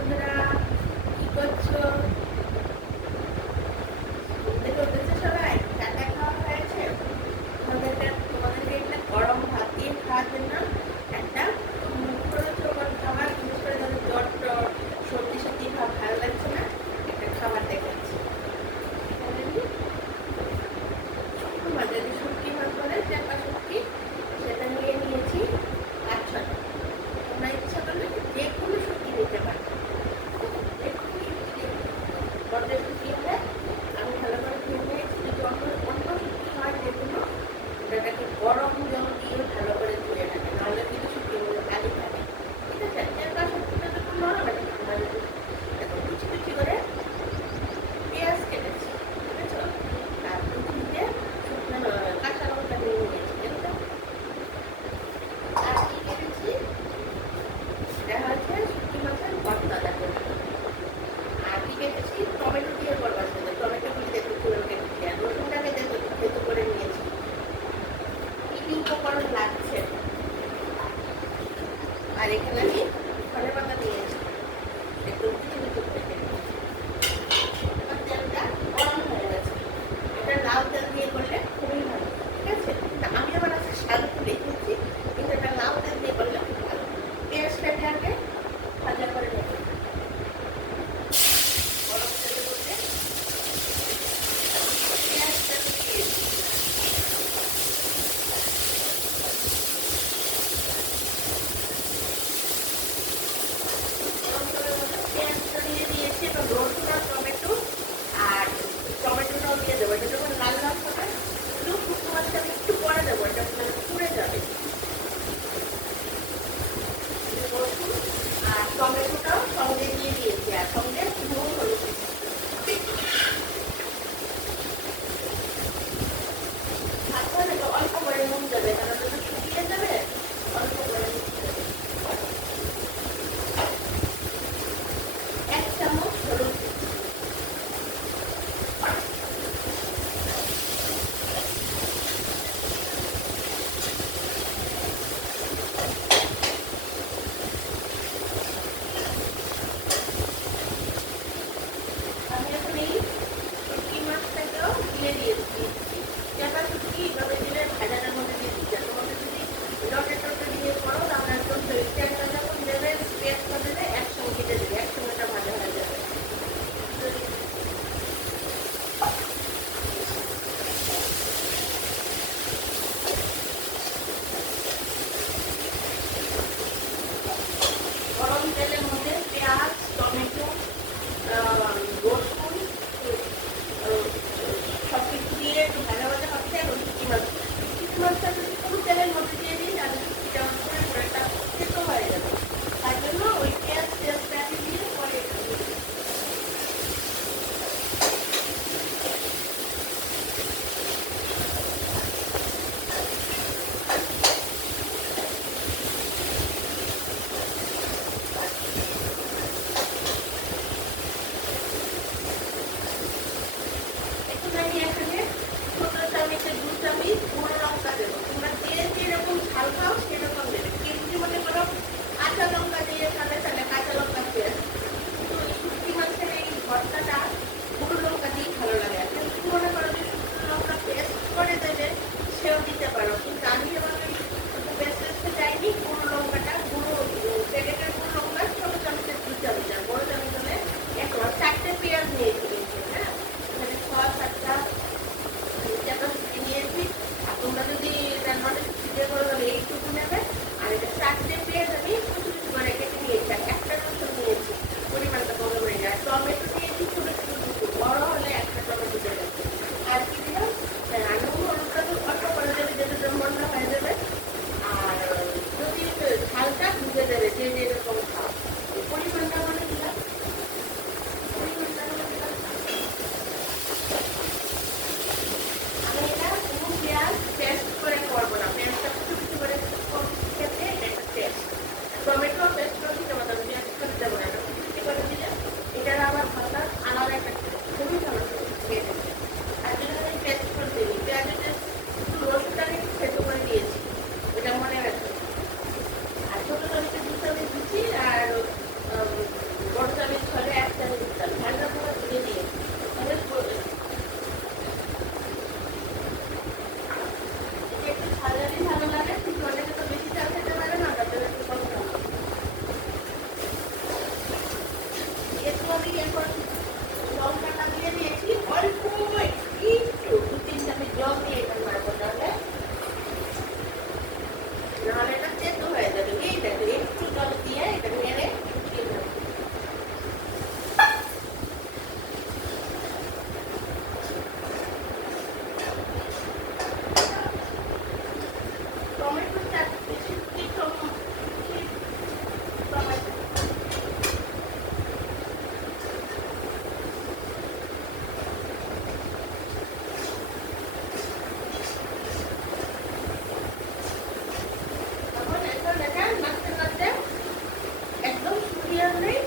বন্ধুরা, কি করছো? ঘুম থেকে উঠেছে সবাই? চাটা খাওয়া হয়েছে? তোমাদেরকে একটা গরম ভাত দিয়ে খাওয়ার জন্য একটা মুখরোচকর খাবার, বিশেষ করে যাদের জ্বর টর সর্দি সর্দি ভালো লাগছে না, একটা খাবার দেখাচ্ছি। এখানে আমি ছোট্ট মাঝারি শুটকি ভাত করে চাপা শুটকি, সেটা নিয়ে নিয়েছি 5-6টা। তোমরা ইচ্ছা করলে যে কোনো শুটকি নিতে পারো, যে কোনো শুটকি বড়দের শুটকি হলে আমি ভালো করে ধুয়ে নিয়েছি। যদি অন্য অন্য শুটকি হয় যে কোনো, ওটাকে গরম জল দিয়ে ভালো করে ধুয়ে রাখে, নাহলে কিন্তু শুটকির মধ্যে কালি থাকে। ঠিক আছে, চাপা শুটকিটা যখন নরম আছে এখন কুচি কুচি করে পেঁয়াজ কেটেছি, ঠিক আছে, আর কুচিতে শুকনো কাঁচা লঙ্কা নিয়ে নিয়েছি। দেখো আর কি কেটেছি, এটা হচ্ছে শুটকি মাছের ভর্তা দেখো। আর কি কেটেছি, টমেটো দিয়ে করবার জন্য টমেটোগুলি দেখো কিভাবে কেটেছি, আর রসুনটাকে দেখো থেতো করে নিয়েছি। কি কি উপকরণ লাগছে, আর এখানে আমি ধনে পাতা নিয়েছি, একটু কুচি কুচি করে কেটেছি। এবার তেলটা গরম হয়ে গেছে, এটা লাল তেল দিয়ে করলে খুবই ভালো, ঠিক আছে। কিন্তু আমি আবার আজকে সাদা তেল দিচ্ছি, কিন্তু এটা লাল তেল দিয়ে করলে খুব ভালো। পেঁয়াজটাকে আগে ভাজা করে নেব গরম তেলের মধ্যে, পেঁয়াজটা দিয়ে গরম তেলের মধ্যে পেঁয়াজটা দিয়ে দিয়েছি। এবার রসুন আর টমেটো, আর টমেটোটাও দিয়ে দেবো। এটা যখন লাল লাল হবে, একটু শুকনো মাছটা আমি একটু পরে দেবো, এটা মানে পুড়ে যাবে। রসুন আর টমেটোটাও সঙ্গে দিয়ে দিয়েছি, আর সঙ্গে নুন হলুদ ভাজা দেবো। অল্প করে নুন দেবে, কারণ ওটা শুকিয়ে যাবে, অল্প করে নুন দেবে। 1 চামচ হলুদ, আমি এখন এই শুটকি মাছটাকেও দিয়ে দিয়েছি। চাপা শুটকি এইভাবে দিলে ভাজাটার মধ্যে দিয়ে দিচ্ছি। আর তোমাদের যদি লটে টটে দিয়ে করো, তাহলে একদম তেলটা যখন দেবে, পেঁয়াজটা দেবে, একসঙ্গে দিয়ে দেবে, একসঙ্গে এটা ভাজা হয়ে যাবে। গরম তেলের মধ্যে পেঁয়াজ, টমেটো, রসুন সব কিছু দিয়ে একটু ভাজা ভাজা হচ্ছে। এখন শুটকি মাছটা যদি পুরো তেলের মধ্যে দিয়ে দিই, তাহলে শুটকিটা পুরো একটা তেতো হয়ে যাবে। তার জন্য ওই পেঁয়াজটা আগে দিয়ে পরে এটা দিয়ে দিই। এখন আমি এখানে ছোট চামচে 2 চামচ গুঁড়ো লঙ্কা দেবো। তোমরা যে যেরকম ঝাল খাও সেরকম দেবে। কেউ যদি মনে করো কাঁচা লঙ্কা দিয়ে খাবে, তাহলে কাঁচা লঙ্কা পেস্ট। কিন্তু এই শুটকি মাছের এই ভর্তাটা গুঁড়ো লঙ্কা দিয়েই ভালো লাগে। আর কেউ যদি মনে করো যে শুকনো লঙ্কা পেস্ট করে দেবে, সেও দিতে পারো। কিন্তু আমি আবার ওই পেস্টে চাইনি, গুঁড়ো লঙ্কাটা প্যাকেটের গুঁড়ো লঙ্কা ছোট চামচের 2 চামচ, আর বড় চামচ হলে 4টে পেঁয়াজ নিয়েছি কিন্তু, হ্যাঁ, এখানে 6-7টা চাপা শুটকি নিয়েছি। আর তোমরা যদি রান্নাটা শুকিয়ে করো তাহলে এইটুকু নেবে। আর এটা 4টে পেঁয়াজ আমি কুচি কুচি করে কেটে নিয়েছি, আর একটা রসুন নিয়েছি, পরিমাণটা কম হয়ে যায়। টমেটো নিয়েছি ছোট ছোট দুটো, বড় হলে একটা টমেটো দেবে। আর কি দিলাম, নুন হলুদটা তো অল্প করে দেবে, যেটা মন্ডা হয়ে যাবে। আর যদি ঝালটা বুঝে দেবে, যে যেরকম খাও, পরিমাণটা মানে দিলাম, পরিমাণটা মানে দিলাম। আমি এটা কোনো পেঁয়াজ পেস্ট করে করবো না, পেঁয়াজটা কুচি কুচি করে খেতে এটা একটা টেস্ট। টমেটো পেস্ট করে দিতে পারতাম, পেঁয়াজ করে দেবো না, এটা কুচি কুচি করে দিলে এটার আবার ভালো আলাদা একটা খুবই ভালো খেয়ে দেবে। আর যদি আমি পেস্ট করে দিই, পেঁয়াজের একটু রসুনটাকে একটু সেদ্ধ করে দিয়েছি, এটা মনে রাখবে। আর ছোটো চামচে 2 চামচ দিচ্ছি, আর আমি এখন লঙ্কাটা দিয়ে দিয়েছি অল্প একটু 2-3 চামচ জল দিয়ে এটা মারবো, নাহলে এটা তেতো হয়ে যাবে। এই দেখো একটু জল দিয়ে এটা নেড়ে দিয়ে দেবো। টমেটো চাটনি টমেটো একদম শুকিয়ে নেই,